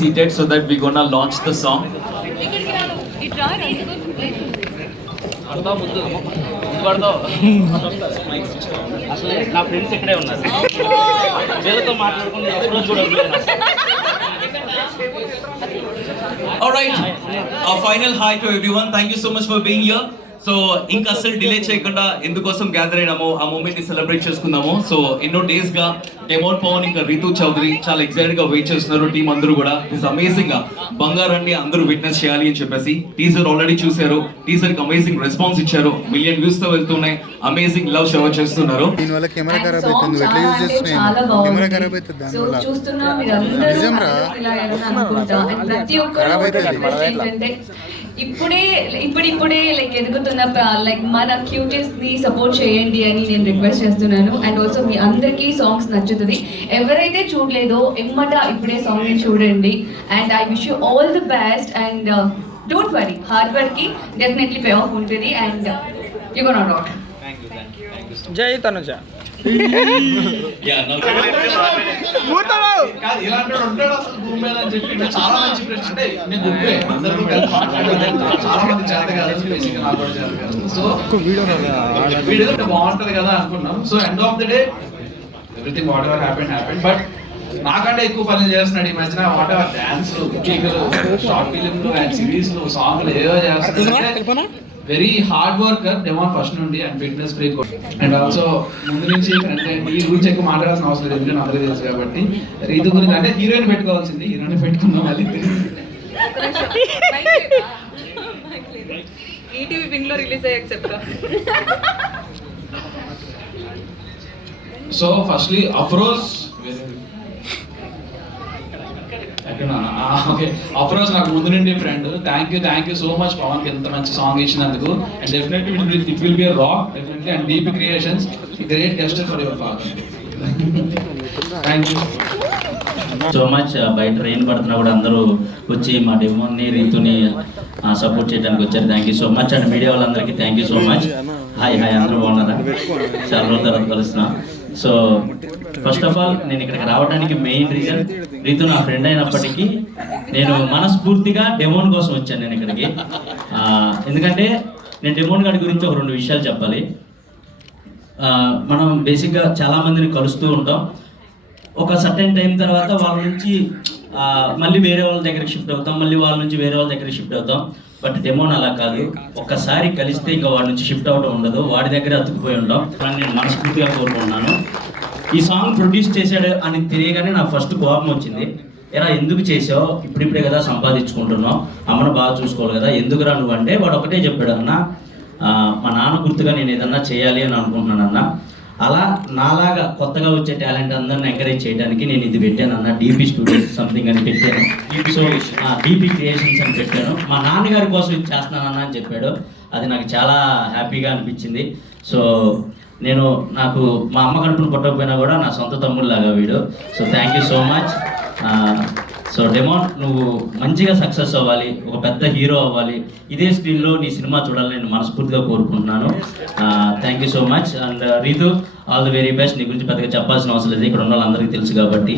seated so that we're gonna launch the song. అసలే నా friends ఇక్కడే ఉన్నారు వీళ్ళతో మాట్లాడుకుంటే ఎప్పుడో చూడండి. All right, our final hi to everyone. Thank you so much for being here. So ఇంకా అసలు డిలే చేయకుండా ఎందుకోసం గ్యాదర్ అయినామో ఆ మూమెంట్ ని సెలబ్రేట్ చేసుకుందాము. సో ఎన్నో డేస్ గా డెమోన్ పవన్ ఇంకా రితు చౌదరి చాలా ఎక్సైటెడ్ గా వెయిట్ చేస్తున్నారు. టీం అందరూ కూడా ఇస్ అమేజింగ్ గా బంగారాన్ని అందరూ విట్నెస్ చేయాలి అని చెప్పేసి టీజర్ ఆల్రెడీ చూశారు. టీజర్ కి అమేజింగ్ రెస్పాన్స్ ఇచ్చారు. మిలియన్ వ్యూస్ తో వెళ్తున్నాయి. అమేజింగ్ లవ్ షో చేస్తున్నారు. దీనివల్ల కెమెరా ఖరాబ్ అవుతుంది. ఎట్లా యూజ్ చేస్తున్నాయి? కెమెరా ఖరాబ్ అవుతుంది దానివల్ల. చూస్తున్నా మీరు అందరూ ఇలా అనుకుంటా ప్రతి ఒక్కరు ఇప్పుడిప్పుడే లైక్ ఎదుగుతున్న లైక్ మన క్యూటీస్ ని సపోర్ట్ చేయండి అని నేను రిక్వెస్ట్ చేస్తున్నాను. అండ్ ఆల్సో మీ అందరికీ సాంగ్స్ నచ్చుతుంది. ఎవరైతే చూడలేదో ఎమ్మట ఇప్పుడే సాంగ్ ని చూడండి. And I wish you all the best. And don't worry, hard work కి డెఫినెట్లీ పే ఆఫ్ ఉంటుంది. And you gonna rock. జై తనుజ. చాలా మంచి ప్రశ్న. అంటే అందరూ కలిసి మాట్లాడాలి. చాలా మంది చేత కాదు. సో వీడియో బాగుంటది కదా అనుకున్నాం. So end of the day everything whatever happen. But నాకంటే ఎక్కువ పనులు చేస్తున్నాడు ఈ మధ్యన. వాట్ ఎవర్ డాన్స్, కేకులు, షార్ట్ ఫిలింలు అండ్ సిరీస్లు, సాంగ్లు ఏవో చేస్తున్నాడు. Very hard worker demon first నుండి. And fitness freak. And also ముందు నుంచి ఈ గురించి ఎక్కువ మాట్లాడాల్సిన అవసరం లేదు, ఎందుకంటే అందరూ తెలుసు కాబట్టి. రీతు గురించి అంటే హీరోయిన్ పెట్టుకోవాల్సింది, హీరోయిన్ పెట్టుకున్నాం. మళ్ళీ ఈటీవీ విన్ లో రిలీజ్ అయ్యాక చెప్తా. So firstly Afroz okay, Afroz నాకు ముందు నుండి friend. Thank you so much Pawan కి ఎంత మంచి సాంగ్ ఇచ్చినందుకు. And definitely it will be rock definitely. And DP creations great gesture for your father. Thank you so much. బయట రెయిన్ పడుతున్నా కూడా అందరూ వచ్చి మా డెమోన్ని రీతుని సపోర్ట్ చేయడానికి వచ్చారు. Thank you so much. And media వాళ్ళందరికీ thank you so much. Hi అందరూ బాగున్నారా? చాలా రోజుల తర్వాత కలుస్తున్నా. సో ఫస్ట్ ఆఫ్ ఆల్ నేను ఇక్కడికి రావడానికి మెయిన్ రీజన్ రీతు నా ఫ్రెండ్ అయినప్పటికీ నేను మనస్ఫూర్తిగా డెమోన్ కోసం వచ్చాను నేను ఇక్కడికి. ఎందుకంటే నేను డెమోన్ గారి గురించి ఒక 2 విషయాలు చెప్పాలి. మనం బేసిక్గా చాలామందిని కలుస్తూ ఉంటాం. ఒక సర్టెన్ టైం తర్వాత వాళ్ళ నుంచి మళ్ళీ వేరే వాళ్ళ దగ్గరికి షిఫ్ట్ అవుతాం, మళ్ళీ వాళ్ళ నుంచి వేరే వాళ్ళ దగ్గరికి షిఫ్ట్ అవుతాం. బట్ డెమోన్ అలా కాదు. ఒక్కసారి కలిస్తే ఇంకా వాడి నుంచి షిఫ్ట్ అవడం ఉండదు, వాడి దగ్గర అతుక్కుపోయి ఉంటాం. కానీ నేను మనస్ఫూర్తిగా కోరుకుంటున్నాను. ఈ సాంగ్ ప్రొడ్యూస్ చేశాడు అని తెలియగానే నాకు ఫస్ట్ కోపం వచ్చింది. ఎలా ఎందుకు చేసావు, ఇప్పుడిప్పుడే కదా సంపాదించుకుంటున్నావు, అమ్మను బాగా చూసుకోవాలి కదా, ఎందుకు రా నువ్వు అంటే వాడు ఒకటే చెప్పాడు, అన్న మా నాన్న గుర్తుగా నేను ఏదన్నా చేయాలి అని అనుకుంటున్నాను అన్న. అలా నాలాగా కొత్తగా వచ్చే టాలెంట్ అందరిని ఎంకరేజ్ చేయడానికి నేను ఇది పెట్టాను అన్న. డీపీ స్టూడియోస్ సంథింగ్ అని పెట్టాను. సో డీపీ క్రియేషన్స్ అని పెట్టాను. మా నాన్నగారి కోసం ఇది చేస్తున్నానన్న అని చెప్పాడు. అది నాకు చాలా హ్యాపీగా అనిపించింది. సో నాకు మా అమ్మ కడుపును పుట్టకపోయినా కూడా నా సొంత తమ్ముళ్ళలాగా వీడు. So thank you so much. So demon నువ్వు మంచిగా సక్సెస్ అవ్వాలి, ఒక పెద్ద హీరో అవ్వాలి, ఇదే స్క్రీన్లో నీ సినిమా చూడాలని నేను మనస్ఫూర్తిగా కోరుకుంటున్నాను. Thank you so much. And Ritu all the very best. నీ గురించి పెద్దగా చెప్పాల్సిన అవసరం లేదు, ఇక్కడ ఉన్న వాళ్ళందరికీ తెలుసు కాబట్టి.